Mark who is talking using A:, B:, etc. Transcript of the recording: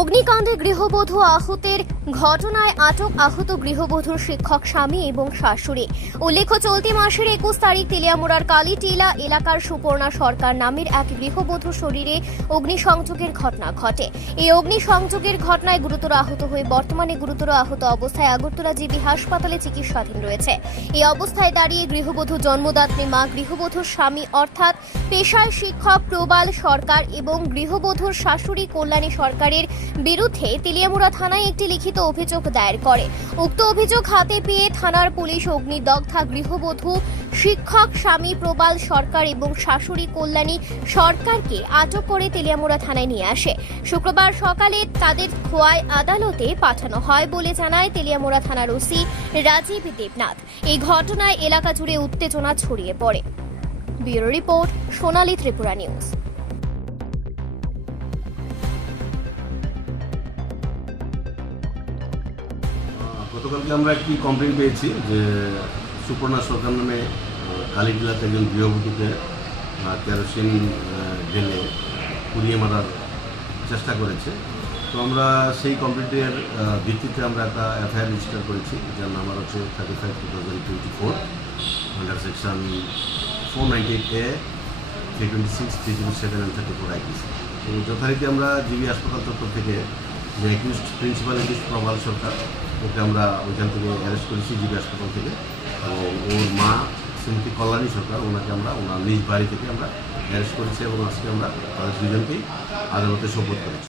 A: অগ্নিকাণ্ডে গৃহবধূ আহতের ঘটনায় আটক আহত গৃহবধূর শিক্ষক স্বামী এবং শাশুড়ি। উল্লেখ্য, চলতি মাসের একুশ তারিখ তেলিয়ামুড়ার কালীটিলা এলাকার সুপর্ণা সরকার নামের এক গৃহবধূর শরীরে অগ্নিসংযোগের ঘটনা ঘটে। এই অগ্নিসংযোগের ঘটনায় গুরুতর আহত হয়ে বর্তমানে গুরুতর আহত অবস্থায় আগরতলা জিবি হাসপাতালে চিকিৎসাধীন রয়েছে। এই অবস্থায় দাঁড়িয়ে গৃহবধূ জন্মদাত্রী মা, গৃহবধূর স্বামী অর্থাৎ পেশায় শিক্ষক প্রবাল সরকার এবং গৃহবধূর শাশুড়ি কল্যাণী সরকারের বিরুদ্ধে তেলিয়ামুড়া থানায় একটি লিখিত অভিযোগ দায়ের করে। উক্ত অভিযোগ হাতে পেয়ে থানার পুলিশ অগ্নিদগ্ধা, গৃহবধূ, শিক্ষক, স্বামী প্রবাল সরকার এবং শাশুড়ি কল্যাণী সরকারকে আটক করে তেলিয়ামুড়া থানায় নিয়ে আসে। শুক্রবার সকালে তাদের খোয়াই আদালতে পাঠানো হয় বলে জানায় তেলিয়ামুড়া থানার ওসি রাজীব দেবনাথ। এই ঘটনায় এলাকা জুড়ে উত্তেজনা ছড়িয়ে পড়ে। Bureau report, Sonali Tripura news.
B: গতকালকে আমরা একটি কমপ্লেন পেয়েছি যে সুপর্ণা সরকার নামে কালীটিলাতে একজন গৃহবধূকে কেরোসিন ঢেলে পুড়িয়ে মারার চেষ্টা করেছে। তো আমরা সেই কমপ্লেন্টের ভিত্তিতে আমরা একটা এফআইআর রেজিস্টার করেছি, যার নাম্বার হচ্ছে thirty five two thousand twenty four under section four ninety eight A three twenty six three zero seven and thirty four IPC তো যথারীতি আমরা জিবি হাসপাতাল তরফ থেকে যে একুইস্ট প্রিন্সিপাল একুইস্ট প্রভাল সরকার ওকে আমরা ওইখান থেকে অ্যারেস্ট করেছি জিবি হাসপাতাল থেকে। এবং ওর মা, শ্রীমতী কল্যাণী সরকার, ওনাকে আমরা, ওনার নিজ বাড়ি থেকে আমরা অ্যারেস্ট করেছি এবং আজকে আমরা তাদের দুজনকেই আদালতে শপথ করেছি।